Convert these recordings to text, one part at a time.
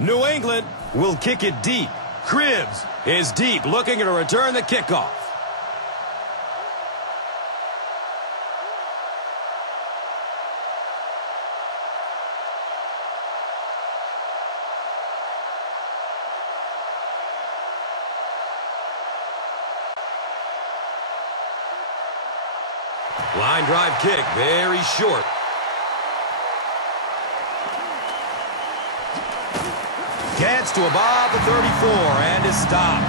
New England will kick it deep. Cribbs is deep, looking to return the kickoff. Line drive kick, very short. Gets to about the 34 and is stopped.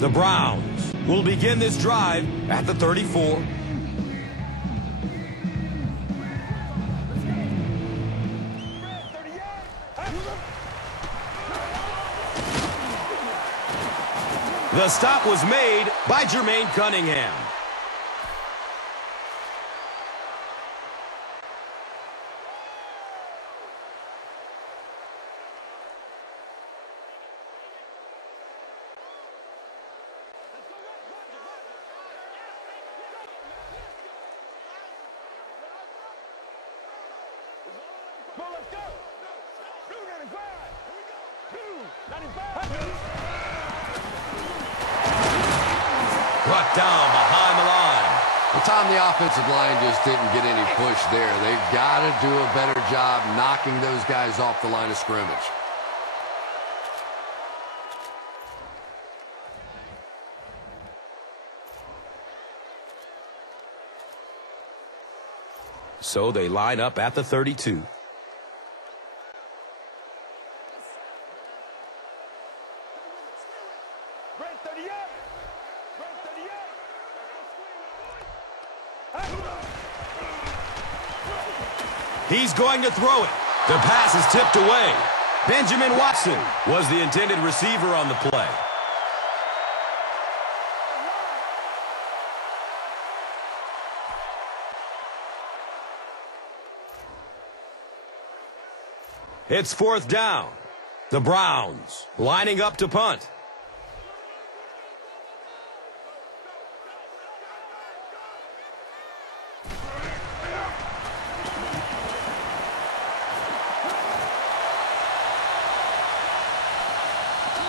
The Browns will begin this drive at the 34. The stop was made by Jermaine Cunningham. Brought down behind the line. Well, Tom, the offensive line just didn't get any push there. They've got to do a better job knocking those guys off the line of scrimmage. So they line up at the 32. He's going to throw it. The pass is tipped away. Benjamin Watson was the intended receiver on the play. It's fourth down. The Browns lining up to punt.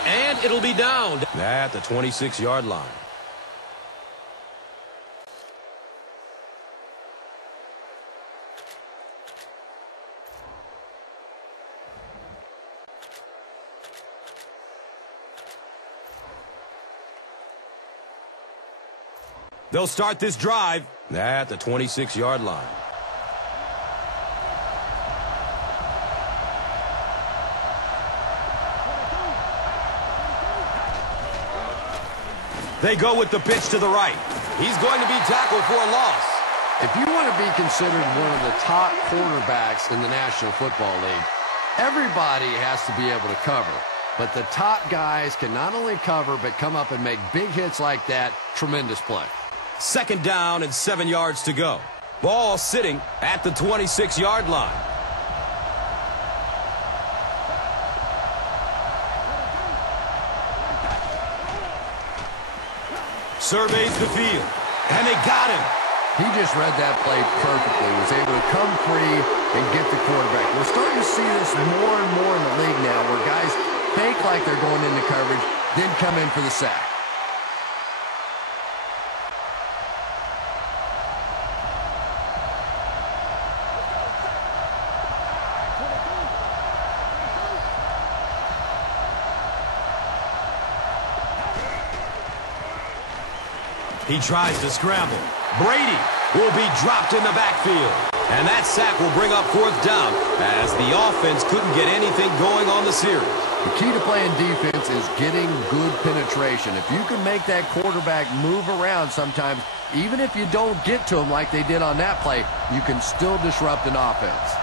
And it'll be down at the 26-yard line. They'll start this drive at the 26-yard line. They go with the pitch to the right. He's going to be tackled for a loss. If you want to be considered one of the top quarterbacks in the National Football League, everybody has to be able to cover. But the top guys can not only cover, but come up and make big hits like that. Tremendous play. Second down and 7 yards to go. Ball sitting at the 26-yard line. Surveys the field, and they got him. He just read that play perfectly, was able to come free and get the quarterback. We're starting to see this more and more in the league now, where guys fake like they're going into coverage, then come in for the sack. He tries to scramble. Brady will be dropped in the backfield. And that sack will bring up fourth down as the offense couldn't get anything going on the series. The key to playing defense is getting good penetration. If you can make that quarterback move around sometimes, even if you don't get to him like they did on that play, you can still disrupt an offense.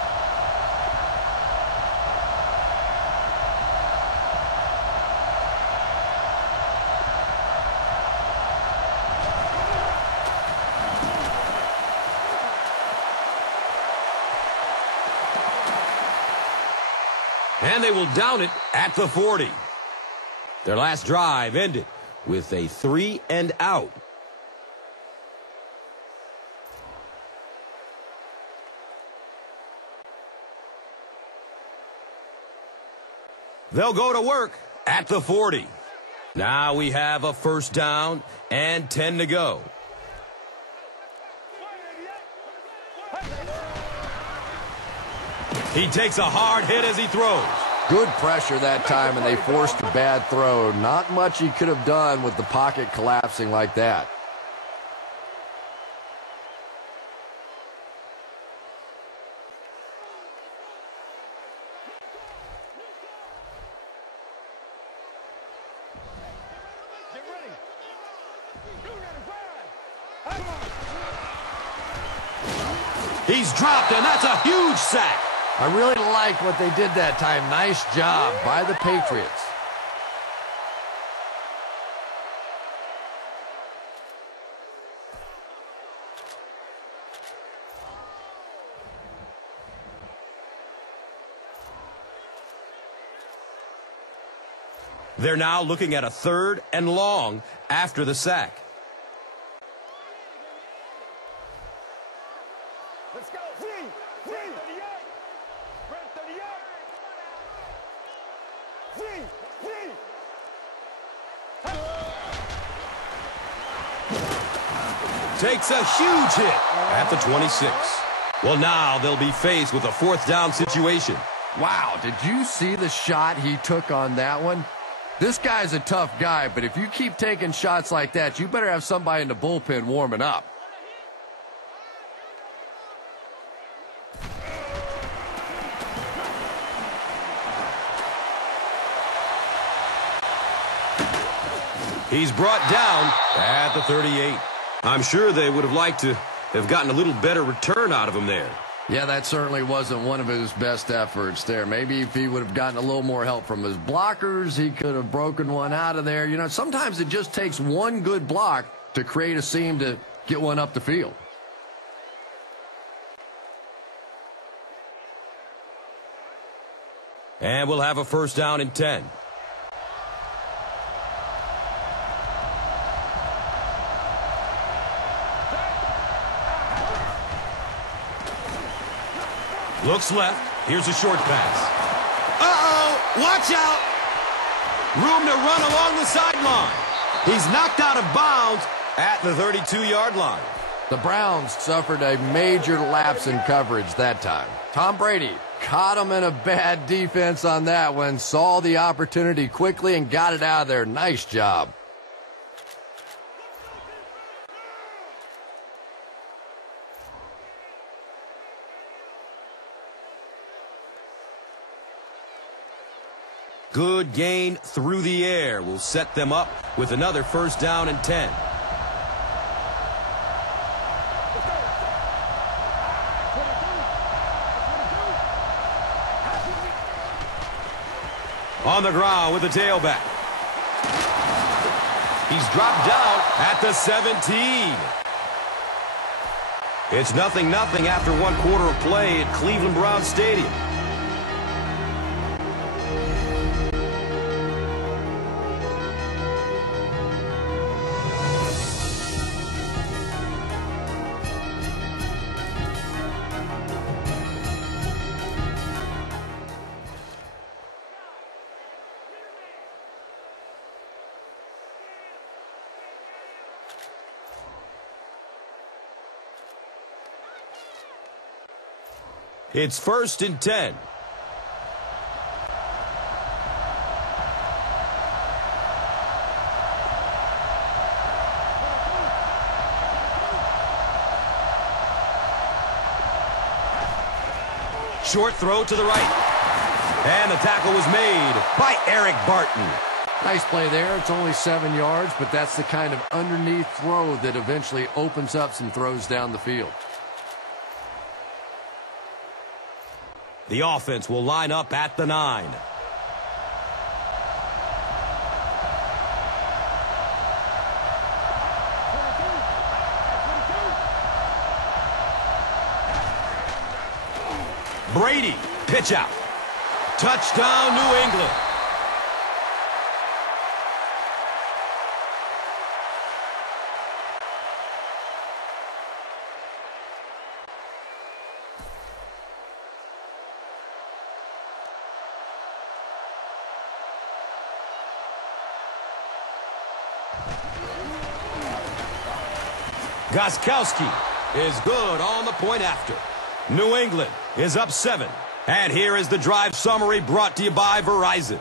And they will down it at the 40. Their last drive ended with a 3-and-out. They'll go to work at the 40. Now we have a first down and 10 to go. He takes a hard hit as he throws. Good pressure that time, and they forced a bad throw. Not much he could have done with the pocket collapsing like that. He's dropped, and that's a huge sack. I really like what they did that time. Nice job by the Patriots. They're now looking at a 3rd and long after the sack. Let's go. Free. Takes a huge hit at the 26. Well, now they'll be faced with a 4th down situation. Wow, did you see the shot he took on that one? This guy's a tough guy, but if you keep taking shots like that, you better have somebody in the bullpen warming up. He's brought down at the 38. I'm sure they would have liked to have gotten a little better return out of him there. Yeah, that certainly wasn't one of his best efforts there. Maybe if he would have gotten a little more help from his blockers, he could have broken one out of there. You know, sometimes it just takes one good block to create a seam to get one up the field. And we'll have a first down and 10. Looks left. Here's a short pass. Uh-oh! Watch out! Room to run along the sideline. He's knocked out of bounds at the 32-yard line. The Browns suffered a major lapse in coverage that time. Tom Brady caught him in a bad defense on that one, saw the opportunity quickly and got it out of there. Nice job. Good gain through the air will set them up with another first down and 10. On the ground with the tailback. He's dropped down at the 17. It's 0-0 after 1 quarter of play at Cleveland Browns Stadium. It's 1st and 10. Short throw to the right. And the tackle was made by Eric Barton. Nice play there. It's only 7 yards, but that's the kind of underneath throw that eventually opens up some throws down the field. The offense will line up at the 9. Brady, pitch out. Touchdown, New England. Gostkowski is good on the point after. New England is up 7. And here is the drive summary brought to you by Verizon.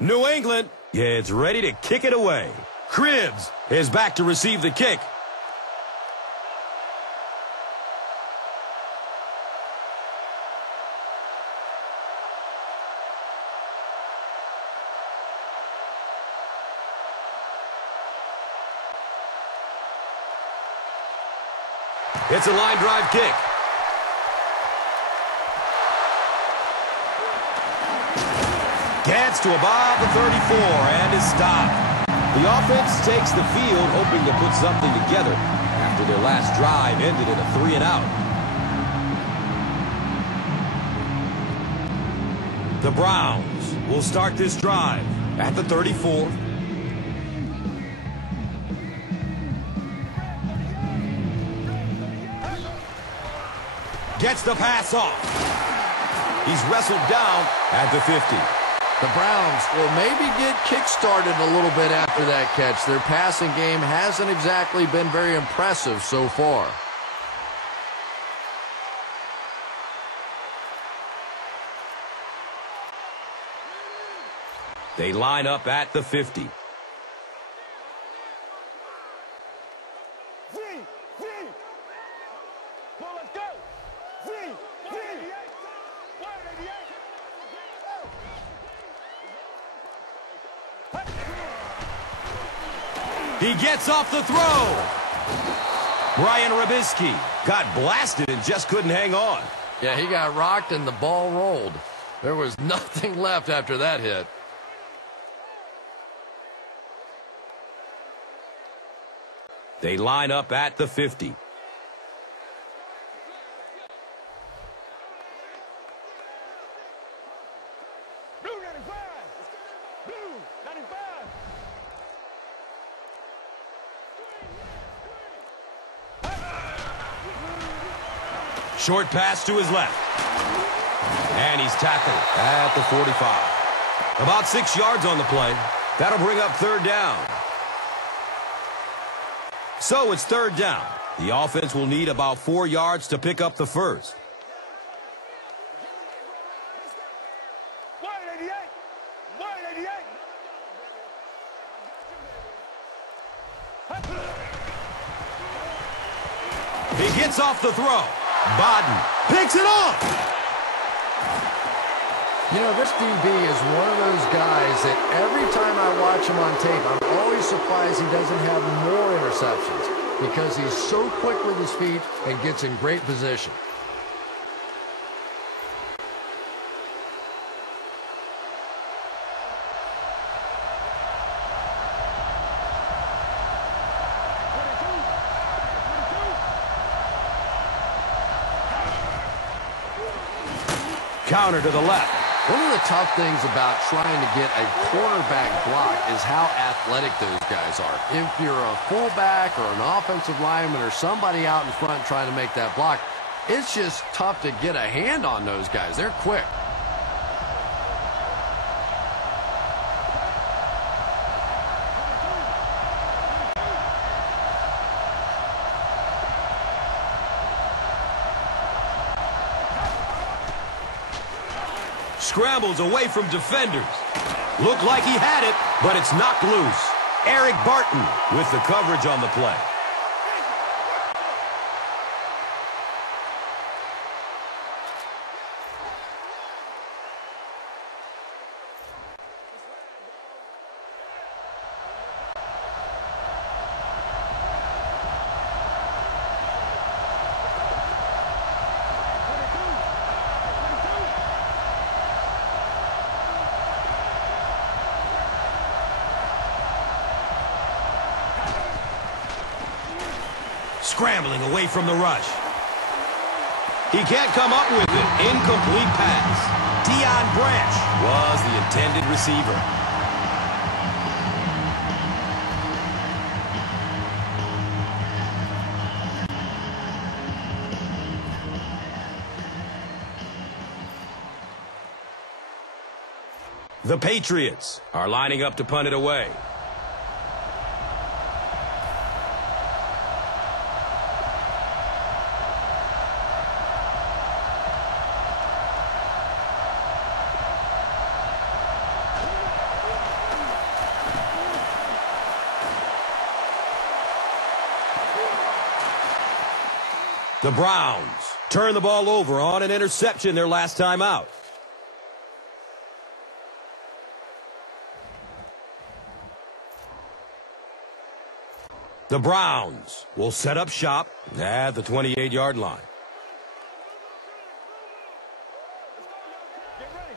New England is ready to kick it away. Cribbs is back to receive the kick. It's a line drive kick. Gets to about the 34 and is stopped. The offense takes the field hoping to put something together after their last drive ended in a 3-and-out. The Browns will start this drive at the 34. Gets the pass off. He's wrestled down at the 50. The Browns will maybe get kick-started a little bit after that catch. Their passing game hasn't exactly been very impressive so far. They line up at the 50. He gets off the throw. Brian Robisky got blasted and just couldn't hang on. Yeah, he got rocked and the ball rolled. There was nothing left after that hit. They line up at the 50. Short pass to his left. And he's tackled at the 45. About 6 yards on the play. That'll bring up 3rd down. So it's 3rd down. The offense will need about 4 yards to pick up the first. He gets off the throw. Bodden picks it off. You know, this DB is one of those guys that every time I watch him on tape, I'm always surprised he doesn't have more interceptions because he's so quick with his feet and gets in great position. Counter to the left. One of the tough things about trying to get a quarterback block is how athletic those guys are. If you're a fullback or an offensive lineman or somebody out in front trying to make that block, it's just tough to get a hand on those guys. They're quick. Scrambles away from defenders. Looked like he had it, but it's knocked loose. Eric Barton with the coverage on the play. Scrambling away from the rush. He can't come up with it. Incomplete pass. Deion Branch was the intended receiver. The Patriots are lining up to punt it away. The Browns turn the ball over on an interception their last time out. The Browns will set up shop at the 28-yard line. Get ready.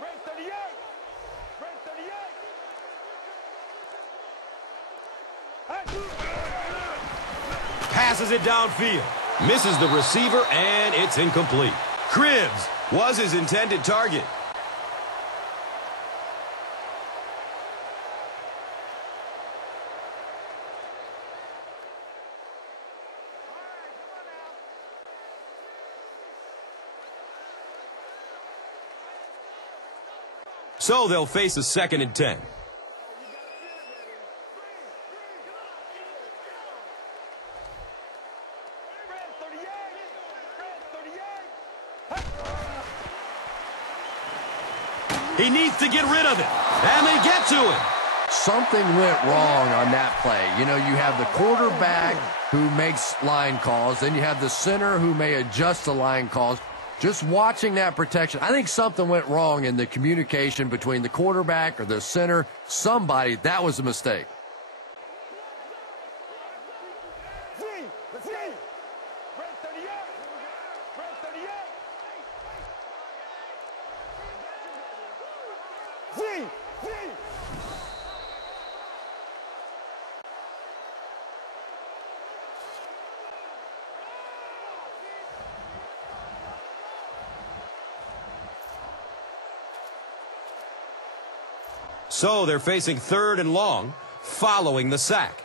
Red 38. Red 38. Passes it downfield. Misses the receiver, and it's incomplete. Cribbs was his intended target. So they'll face a 2nd and 10. He needs to get rid of it, and they get to him. Something went wrong on that play. You know, you have the quarterback who makes line calls, then you have the center who may adjust the line calls. Just watching that protection, I think something went wrong in the communication between the quarterback or the center. Somebody, that was a mistake. So they're facing 3rd and long following the sack.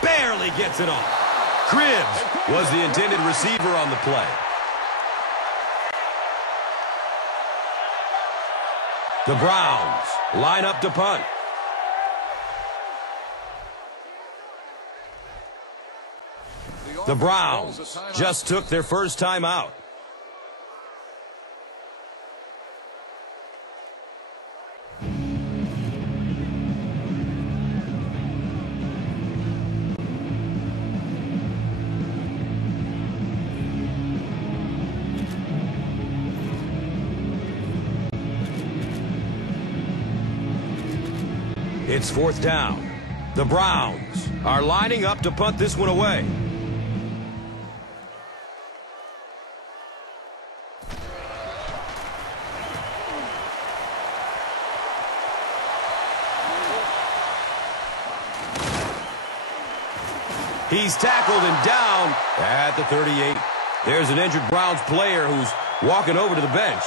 Barely gets it off. Cribbs was the intended receiver on the play. The Browns line up to punt. The Browns just took their first time out. It's 4th down. The Browns are lining up to punt this one away. He's tackled and down at the 38. There's an injured Browns player who's walking over to the bench.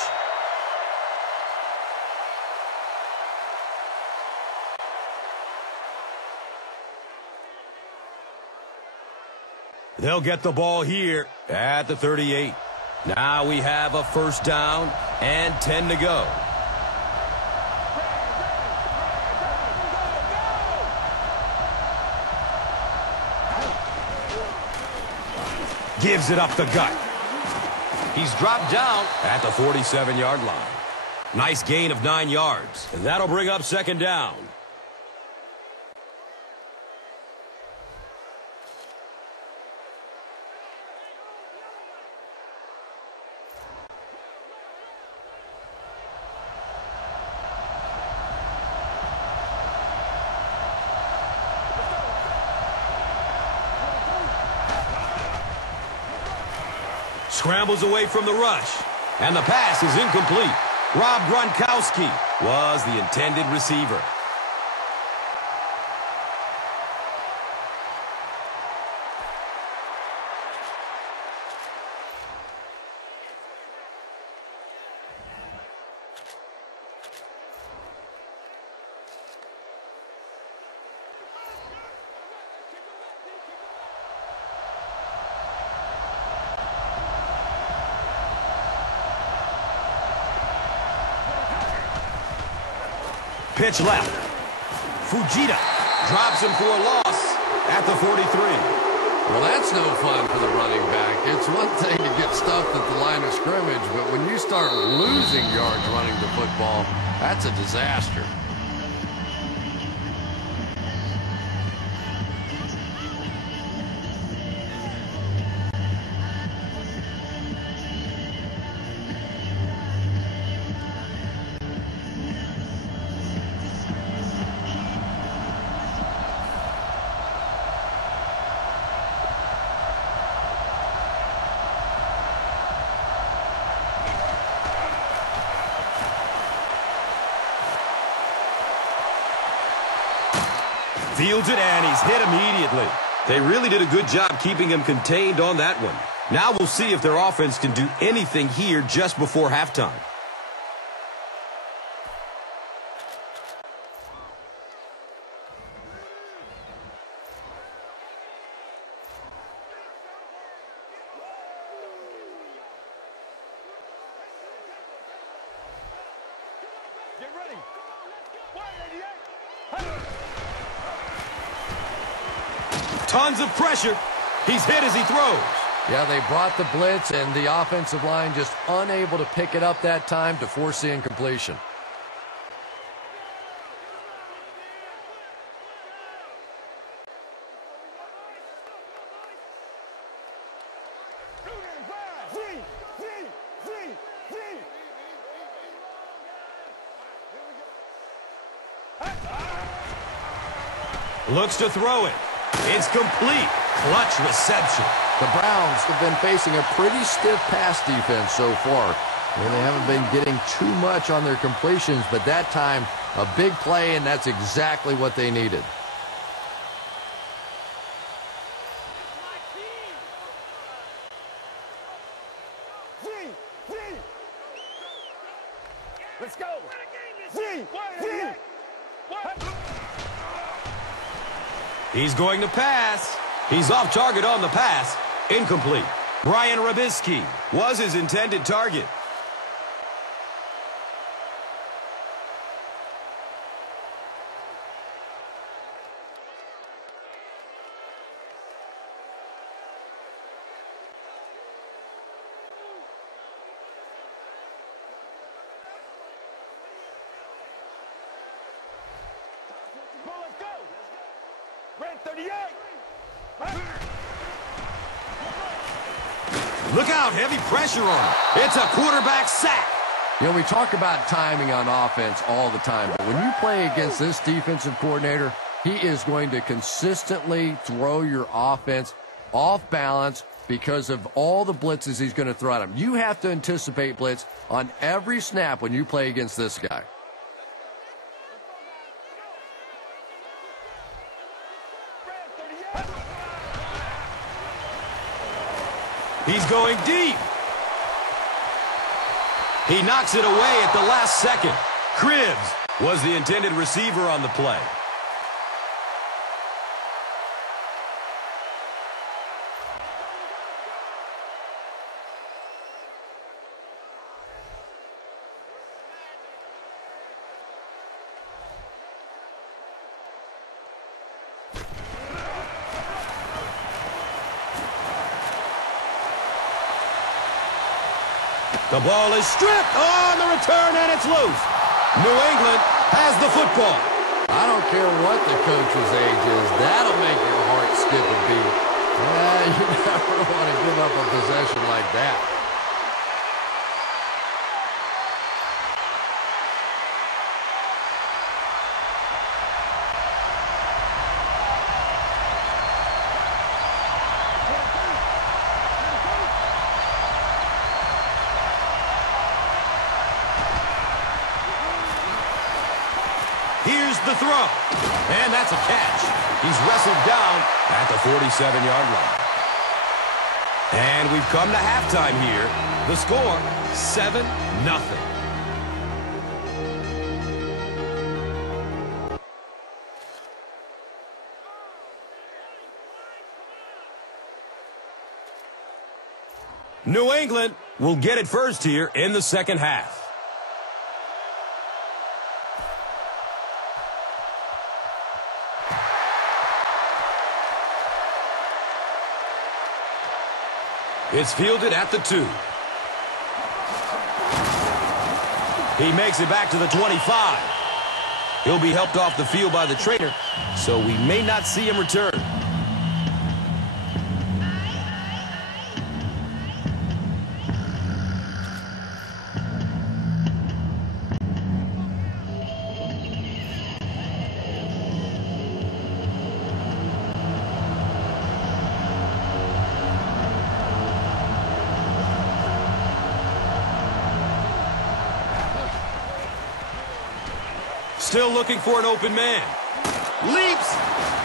They'll get the ball here at the 38. Now we have a 1st down and 10 to go. Gives it up the gut. He's dropped down at the 47-yard line. Nice gain of 9 yards. And that'll bring up 2nd down. Scrambles away from the rush. And the pass is incomplete. Rob Gronkowski was the intended receiver. Pitch left. Fujita drops him for a loss at the 43. Well, that's no fun for the running back. It's one thing to get stuffed at the line of scrimmage, but when you start losing yards running the football, that's a disaster. Fields it, and he's hit immediately. They really did a good job keeping him contained on that one. Now we'll see if their offense can do anything here just before halftime. Get ready. 188. Tons of pressure. He's hit as he throws. Yeah, they brought the blitz, and the offensive line just unable to pick it up that time to force the incompletion. Looks to throw it. It's complete. Clutch reception. The Browns have been facing a pretty stiff pass defense so far. Well, they haven't been getting too much on their completions, but that time, a big play, and that's exactly what they needed. Let's go. He's going to pass. He's off target on the pass. Incomplete. Brian Robisky was his intended target. Let's go. Red 38. Look out, heavy pressure on him. It's a quarterback sack. You know, we talk about timing on offense all the time, but when you play against this defensive coordinator, he is going to consistently throw your offense off balance because of all the blitzes he's going to throw at him. You have to anticipate blitz on every snap when you play against this guy. He's going deep. He knocks it away at the last second. Cribbs was the intended receiver on the play. The ball is stripped on the return, and it's loose. New England has the football. I don't care what the coach's age is. That'll make your heart skip a beat. Yeah, you never want to give up a possession like that. Here's the throw. And that's a catch. He's wrestled down at the 47-yard line. And we've come to halftime here. The score, 7-0. New England will get it first here in the second half. It's fielded at the 2. He makes it back to the 25. He'll be helped off the field by the trainer, so we may not see him return. Still looking for an open man. Leaps,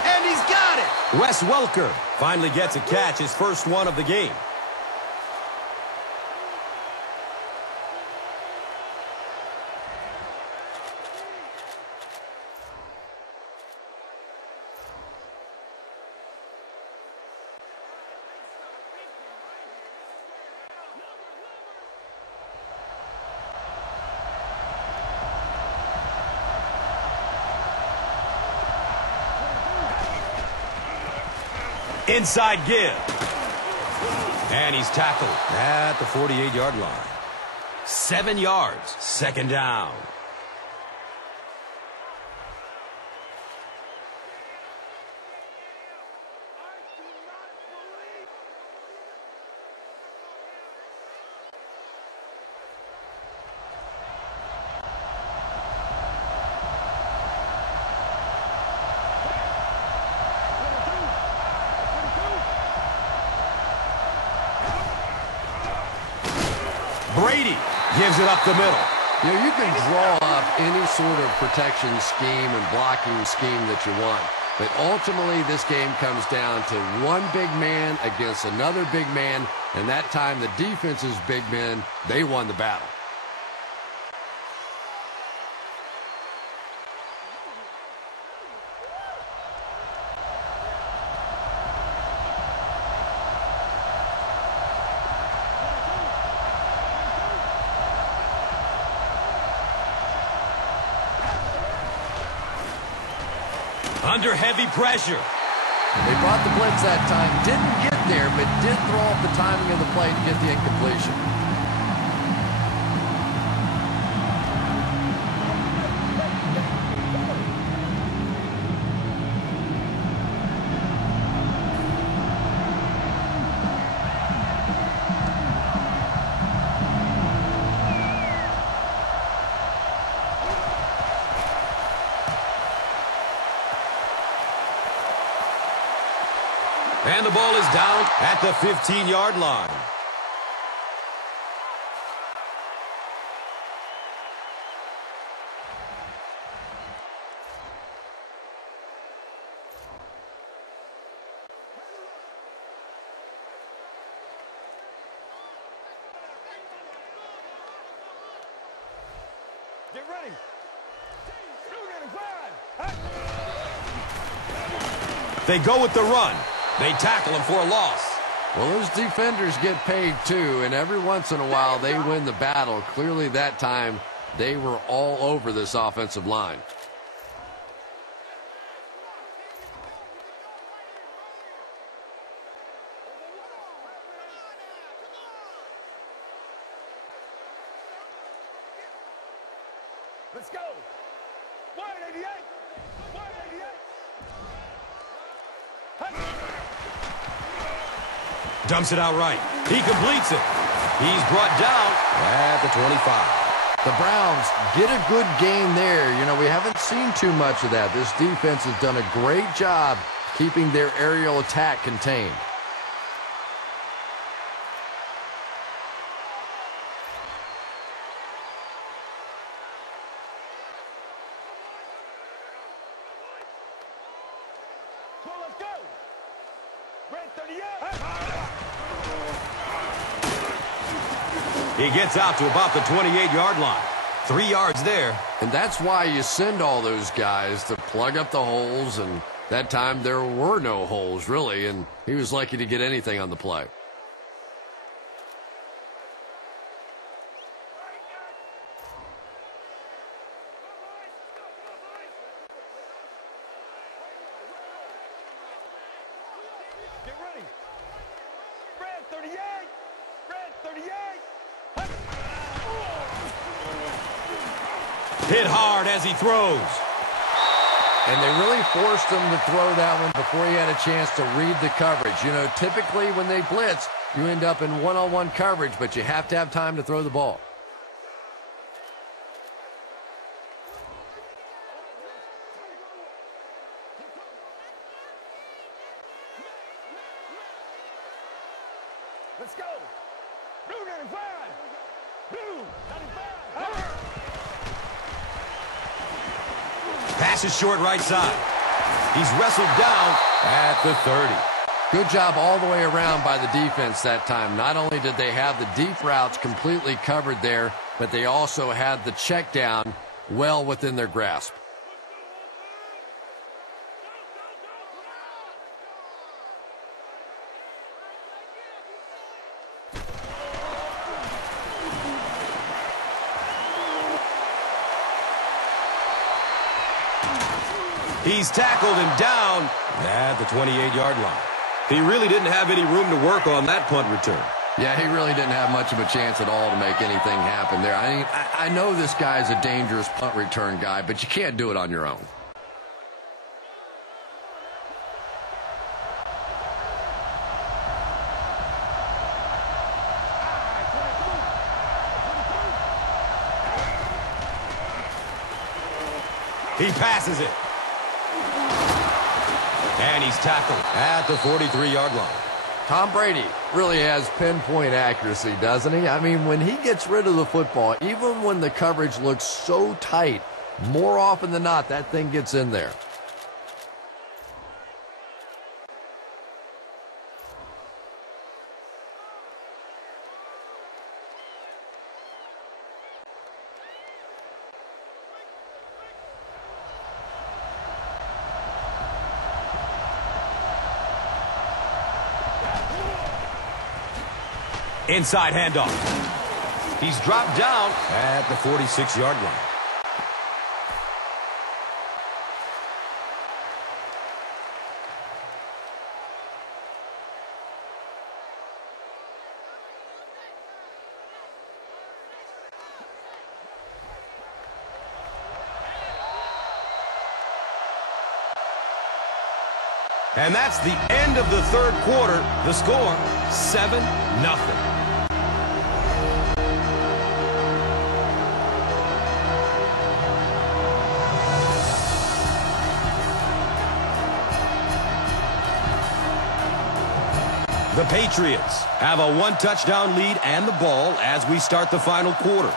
and he's got it. Wes Welker finally gets a catch, his first one of the game. Inside give. And he's tackled at the 48-yard line. 7 yards, second down. Brady gives it up the middle. You know, you can draw up any sort of protection scheme and blocking scheme that you want. But ultimately, this game comes down to one big man against another big man. And that time, the defense's big men, they won the battle. Under heavy pressure. They brought the blitz that time. Didn't get there, but did throw off the timing of the play to get the incompletion. And the ball is down at the 15-yard line. Get ready. They go with the run. They tackle him for a loss. Well, those defenders get paid too, and every once in a while they win the battle. Clearly that time they were all over this offensive line. Let's go. 188. 188. Dumps it out right. He completes it. He's brought down at the 25. The Browns get a good game there. You know, we haven't seen too much of that. This defense has done a great job keeping their aerial attack contained. So let's go. Red 38. He gets out to about the 28-yard line. 3 yards there. And that's why you send all those guys to plug up the holes, and that time there were no holes, really, and he was lucky to get anything on the play. Get ready. Red 38. Red 38. Hit hard as he throws. And they really forced him to throw that one before he had a chance to read the coverage. You know, typically when they blitz, you end up in one-on-one coverage, but you have to have time to throw the ball. Let's go. Blue 95. Blue 95. Pass is short right side. He's wrestled down at the 30. Good job all the way around by the defense that time. Not only did they have the deep routes completely covered there, but they also had the check down well within their grasp. He's tackled and down at the 28-yard line. He really didn't have any room to work on that punt return. Yeah, he really didn't have much of a chance at all to make anything happen there. I mean, I know this guy's a dangerous punt return guy, but you can't do it on your own. He passes it. And he's tackled at the 43-yard line. Tom Brady really has pinpoint accuracy, doesn't he? I mean, when he gets rid of the football, even when the coverage looks so tight, more often than not, that thing gets in there. Inside handoff. He's dropped down at the 46-yard line. And that's the end of the third quarter. The score, 7-0. The Patriots have a one-touchdown lead and the ball as we start the final quarter.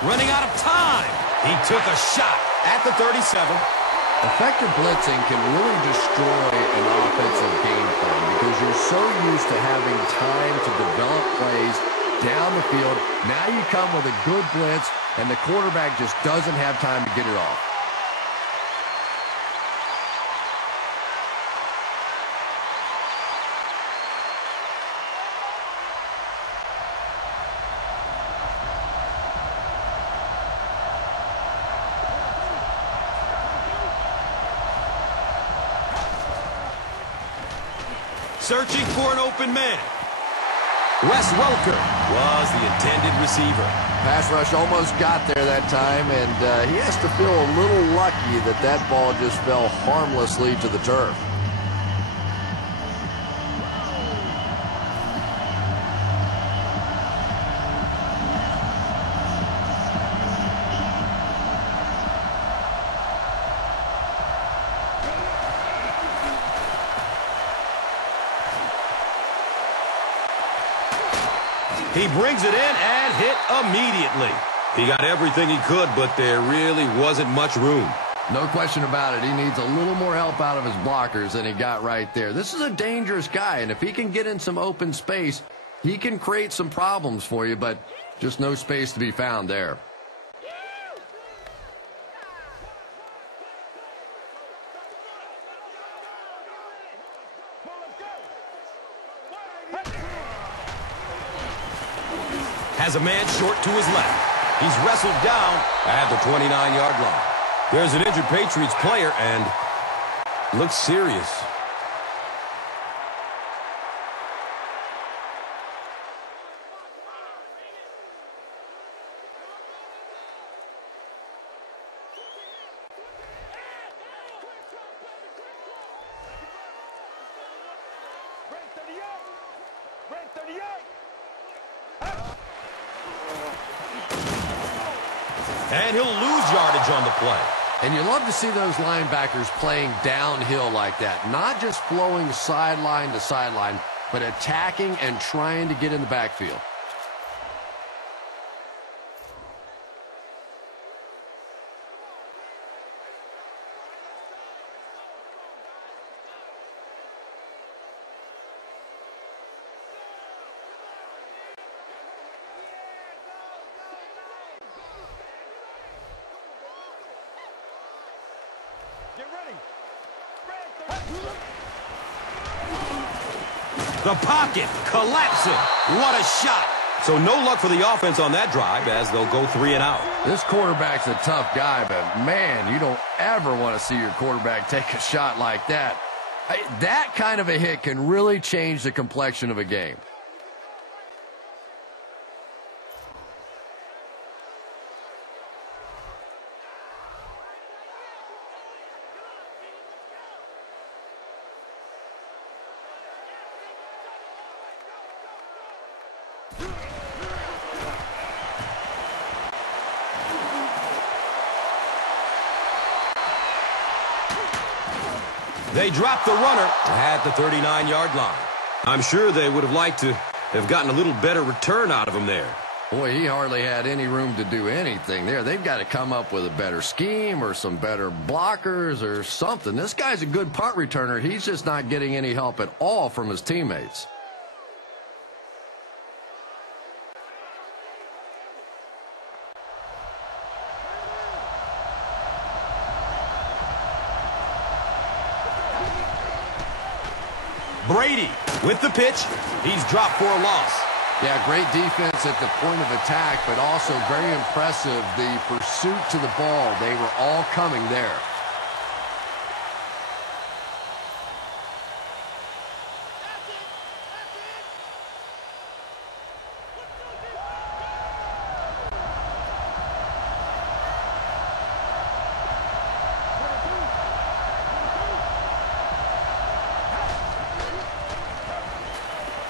Running out of time. He took a shot at the 37. Effective blitzing can really destroy an offensive game plan because you're so used to having time to develop plays down the field. Now you come with a good blitz, and the quarterback just doesn't have time to get it off. Searching for an open man. Wes Welker was the intended receiver. Pass rush almost got there that time, and he has to feel a little lucky that that ball just fell harmlessly to the turf. He brings it in and hit immediately. He got everything he could, but there really wasn't much room. No question about it. He needs a little more help out of his blockers than he got right there. This is a dangerous guy, and if he can get in some open space, he can create some problems for you, but just no space to be found there. Has a man short to his left. He's wrestled down at the 29-yard line. There's an injured Patriots player, and looks serious. And he'll lose yardage on the play. And you love to see those linebackers playing downhill like that. Not just flowing sideline to sideline, but attacking and trying to get in the backfield. The pocket collapsing. What a shot. So no luck for the offense on that drive as they'll go 3 and out. This quarterback's a tough guy, but man, you don't ever want to see your quarterback take a shot like that. That kind of a hit can really change the complexion of a game. They dropped the runner at the 39-yard line. I'm sure they would have liked to have gotten a little better return out of him there. Boy, he hardly had any room to do anything there. They've got to come up with a better scheme or some better blockers or something. This guy's a good punt returner. He's just not getting any help at all from his teammates. Brady with the pitch. He's dropped for a loss. Yeah, great defense at the point of attack, but also very impressive the pursuit to the ball. They were all coming there.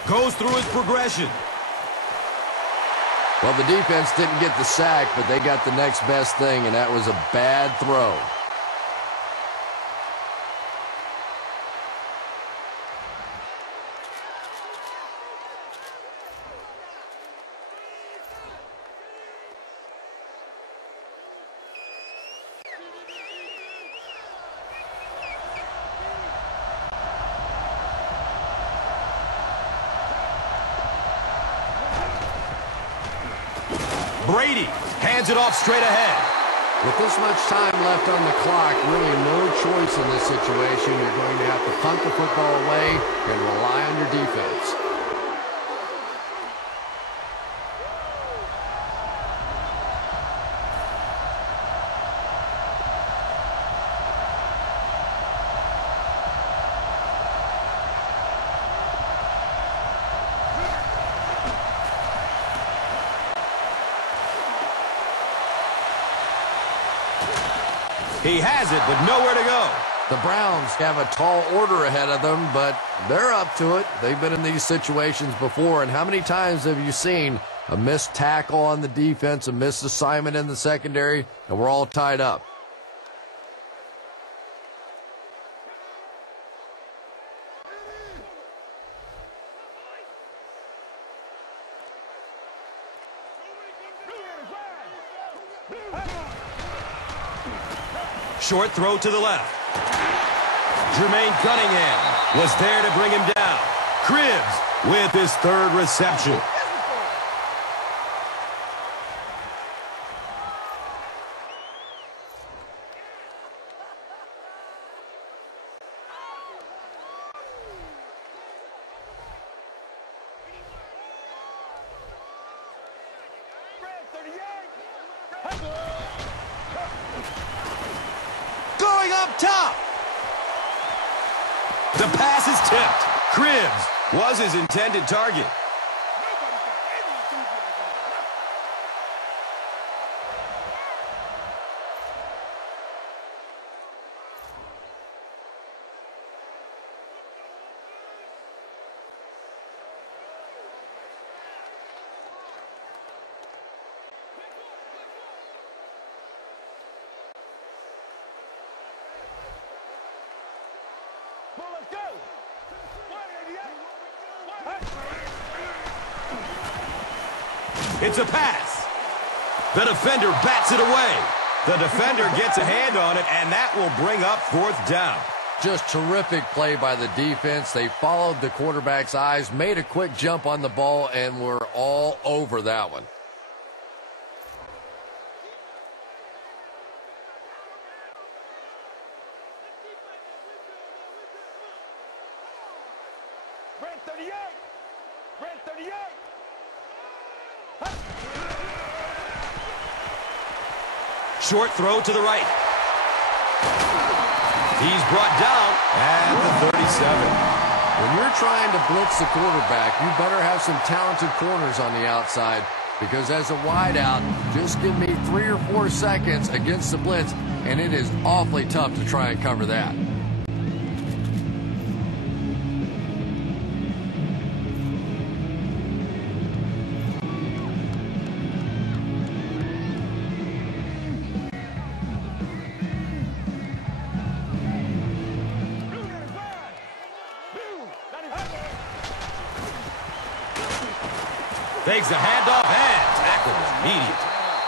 Goes through his progression. Well, the defense didn't get the sack, but they got the next best thing, and that was a bad throw. Brady hands it off straight ahead. With this much time left on the clock, really no choice in this situation. You're going to have to punt the football away and rely on your defense. He has it, but nowhere to go. The Browns have a tall order ahead of them, but they're up to it. They've been in these situations before, and how many times have you seen a missed tackle on the defense, a missed assignment in the secondary, and we're all tied up? Short throw to the left. Jermaine Cunningham was there to bring him down. Cribbs with his third reception. Going up top. The pass is tipped. Cribbs was his intended target. Let's go. It's a pass. The defender bats it away. The defender gets a hand on it, and that will bring up fourth down. Just terrific play by the defense. They followed the quarterback's eyes, made a quick jump on the ball, and were all over that one. Red 38. Red 38. Short throw to the right. He's brought down at the 37. When you're trying to blitz the quarterback, you better have some talented corners on the outside, because as a wideout, just give me 3 or 4 seconds against the blitz, and it is awfully tough to try and cover that. Takes the handoff and tackle immediate.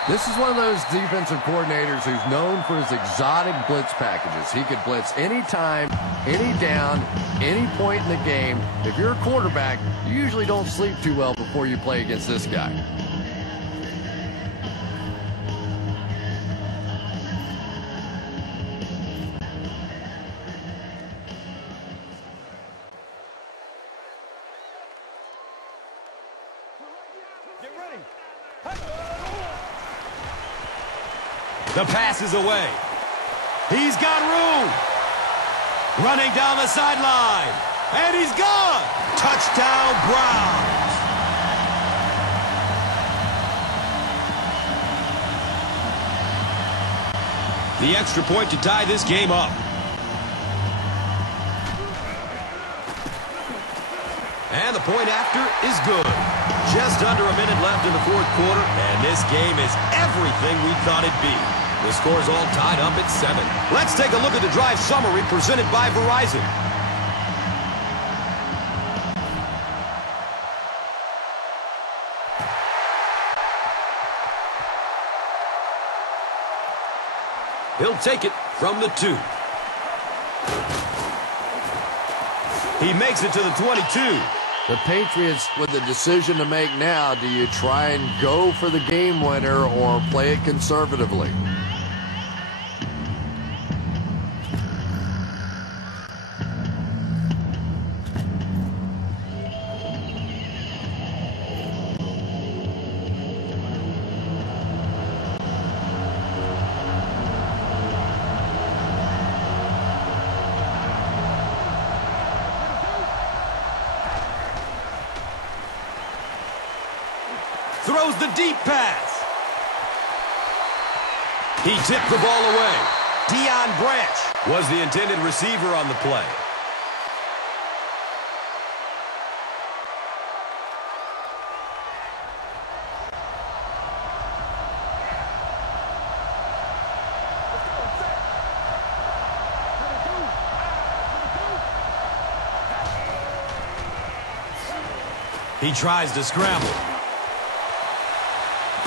This is one of those defensive coordinators who's known for his exotic blitz packages. He could blitz anytime, any down, any point in the game. If you're a quarterback, you usually don't sleep too well before you play against this guy. Get ready. The pass is away. He's got room. Running down the sideline. And he's gone. Touchdown, Browns. The extra point to tie this game up. And the point after is good. Just under a minute left in the fourth quarter, and this game is everything we thought it'd be. The score's all tied up at 7. Let's take a look at the drive summary presented by Verizon. He'll take it from the 2. He makes it to the 22. The Patriots with a decision to make now. Do you try and go for the game winner or play it conservatively? Throws the deep pass. He tipped the ball away. Deion Branch was the intended receiver on the play. He tries to scramble.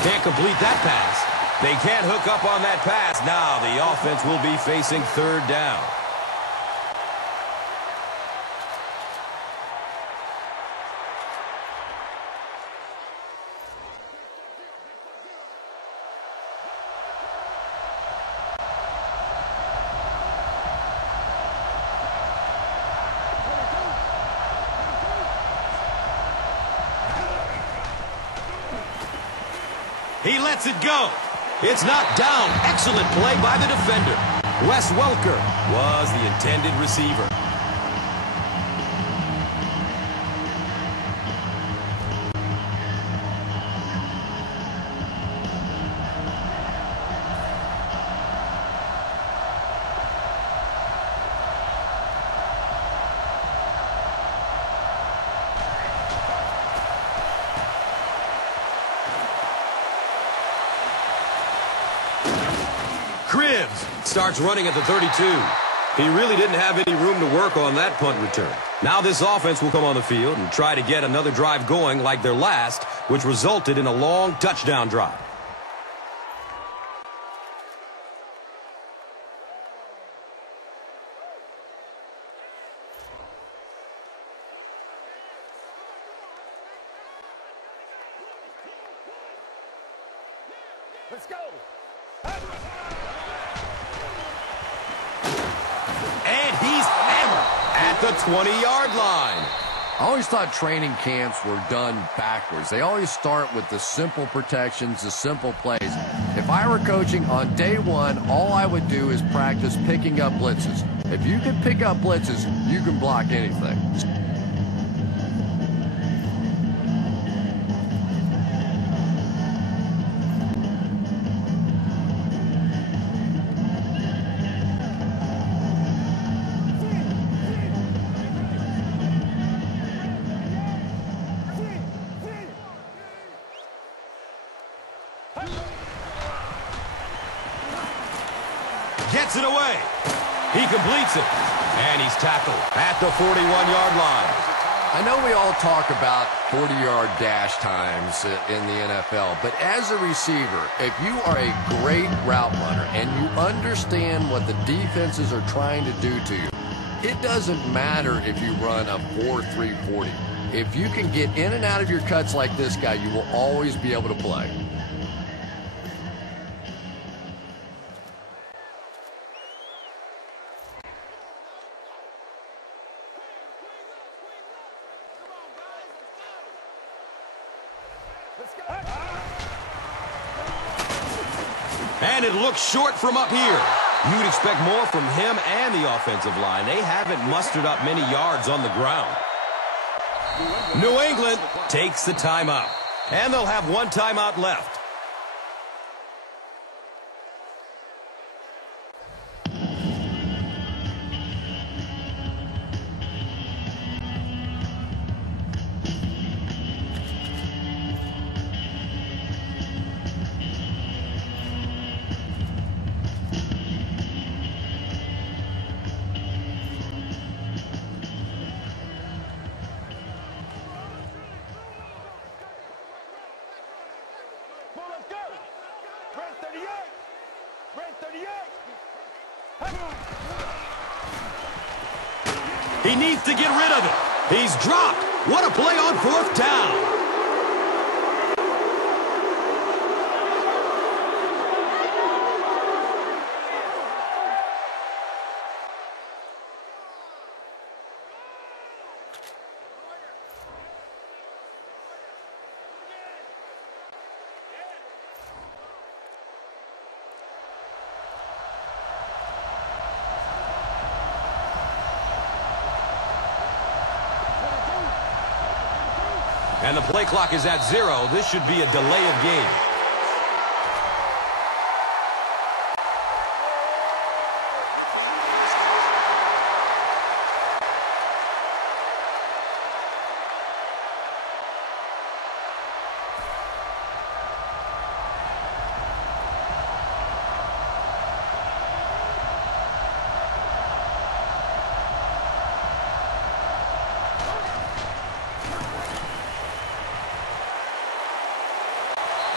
Can't complete that pass. They can't hook up on that pass. Now the offense will be facing third down. He lets it go. It's knocked down. Excellent play by the defender. Wes Welker was the intended receiver. Starts running at the 32. He really didn't have any room to work on that punt return. Now this offense will come on the field and try to get another drive going like their last, which resulted in a long touchdown drive. Let's go. And he's hammered at the 20-yard line. I always thought training camps were done backwards. They always start with the simple protections, the simple plays. If I were coaching on day one, all I would do is practice picking up blitzes. If you can pick up blitzes, you can block anything. Gets it away. He completes it. And he's tackled at the 41-yard line. I know we all talk about 40-yard dash times in the NFL, but as a receiver, if you are a great route runner and you understand what the defenses are trying to do to you, it doesn't matter if you run a 4.3 40. If you can get in and out of your cuts like this guy, you will always be able to play. And it looks short from up here. You'd expect more from him and the offensive line. They haven't mustered up many yards on the ground. New England takes the timeout. And they'll have one timeout left. He needs to get rid of it. He's dropped. What a play on fourth down. And the play clock is at 0. This should be a delay of game.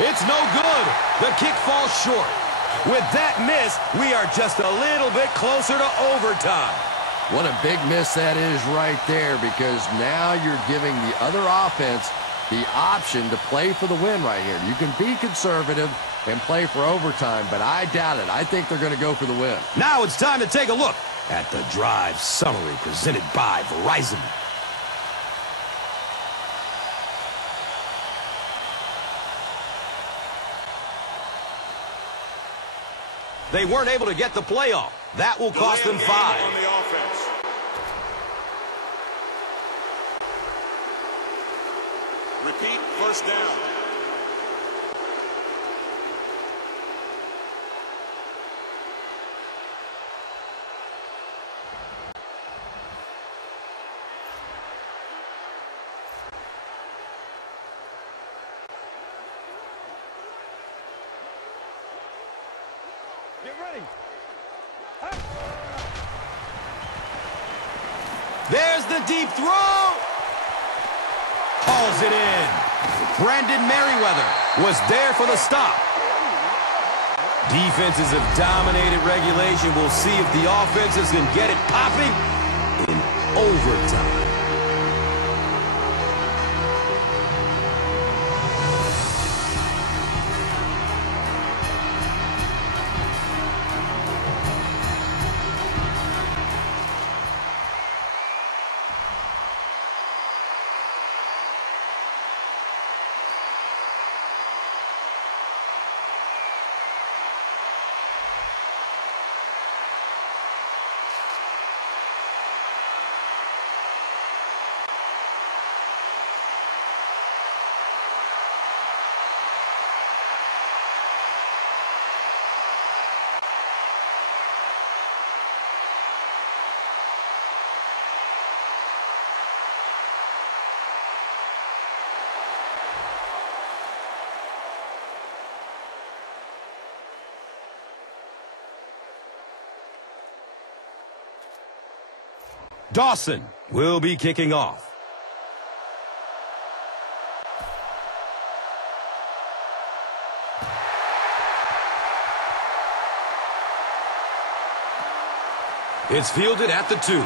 It's no good. The kick falls short. With that miss, we are just a little bit closer to overtime. What a big miss that is right there, because now you're giving the other offense the option to play for the win right here. You can be conservative and play for overtime, but I doubt it. I think they're going to go for the win. Now it's time to take a look at the drive summary presented by Verizon. They weren't able to get the play off. That will cost them 5. On the offense. Repeat, first down. Get ready. There's the deep throw. Hauls it in. Brandon Merriweather was there for the stop. Defenses have dominated regulation. We'll see if the offenses can get it popping in overtime. Dawson will be kicking off. It's fielded at the 2.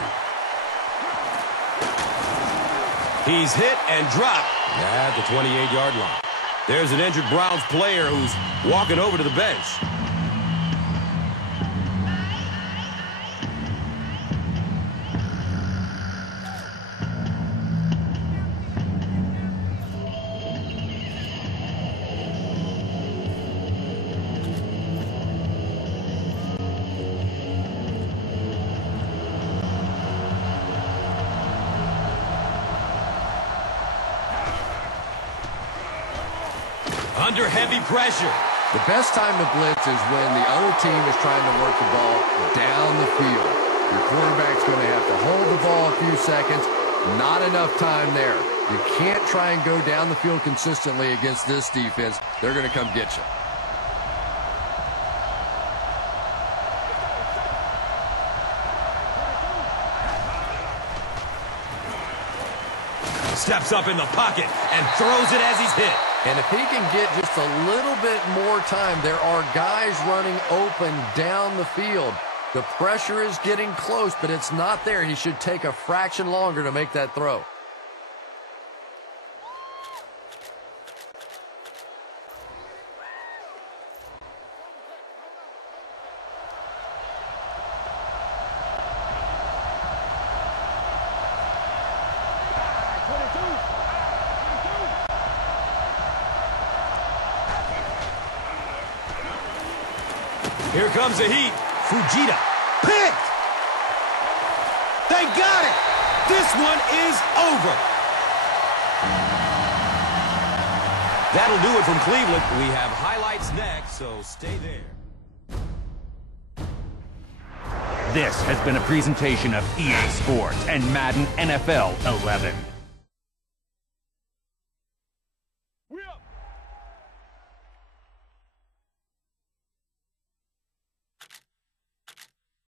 He's hit and dropped at the 28-yard line. There's an injured Browns player who's walking over to the bench. Under heavy pressure. The best time to blitz is when the other team is trying to work the ball down the field. Your quarterback's going to have to hold the ball a few seconds. Not enough time there. You can't try and go down the field consistently against this defense. They're going to come get you. Steps up in the pocket and throws it as he's hit. And if he can get just a little bit more time, there are guys running open down the field. The pressure is getting close, but it's not there. He should take a fraction longer to make that throw. Here comes the heat. Fujita picked. They got it. This one is over. That'll do it from Cleveland. We have highlights next, so stay there. This has been a presentation of EA Sports and Madden NFL 11.